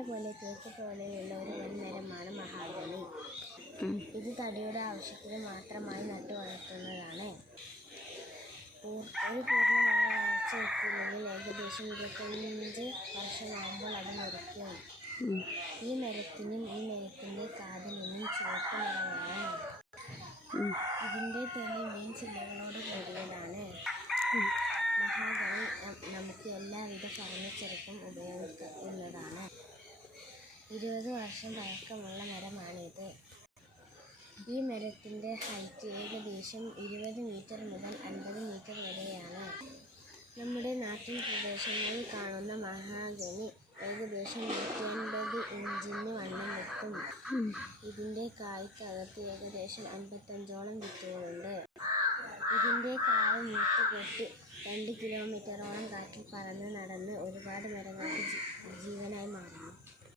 ആനില പോലെ തേക്ക് പോലെയുള്ള ഒരു വൻമരമാണ് മഹാഗണി ഇത് തടിയുടെ ആവശ്യത്തിന് മാത്രമായി നട്ടു വളർത്തുന്നതാണ്. ഒരു പൂർണമായ വളർച്ച എത്തിയില്ലെങ്കിൽ ഏകദേശം ഇരുപത്തഞ്ച് വർഷമാകുമ്പോൾ അത് മരിക്കും ഈ മരത്തിനും ഈ മരത്തിന്റെ കാതലിനും ചുവപ്പ് നിറമാണ്. ഇതിന്റെ തന്നെ മീൻ ചില്ലകളോട് കൂടിയതാണ്. മഹാഗണി നമുക്ക് എല്ലാവിധ ഫർണിച്ചർക്കും ഉപയോഗിക്കുന്നതാണ് ഇരുപത് വർഷം പഴക്കമുള്ള മരമാണിത്. ഈ മരത്തിന്റെ ഹൈറ്റ് ഏകദേശം ഇരുപത് മീറ്റർ മുതൽ അൻപത് മീറ്റർ വരെയാണ്. നമ്മുടെ നാട്ടിൻ പ്രദേശങ്ങളിൽ കാണുന്ന മഹാഗണി ഏകദേശം നൂറ്റി അൻപത് ഇഞ്ചിന് വണ്ണം വെക്കും ഇതിന്റെ കായ്ക്കകത്ത് ഏകദേശം അൻപത്തഞ്ചോളം വിത്തുകളുണ്ട്. ഇതിന്റെ കായ മുട്ട് പൊട്ടി രണ്ട് കിലോമീറ്ററോളം കാറ്റിൽ പറന്ന് നടന്ന് ഒരുപാട് ജീവൻ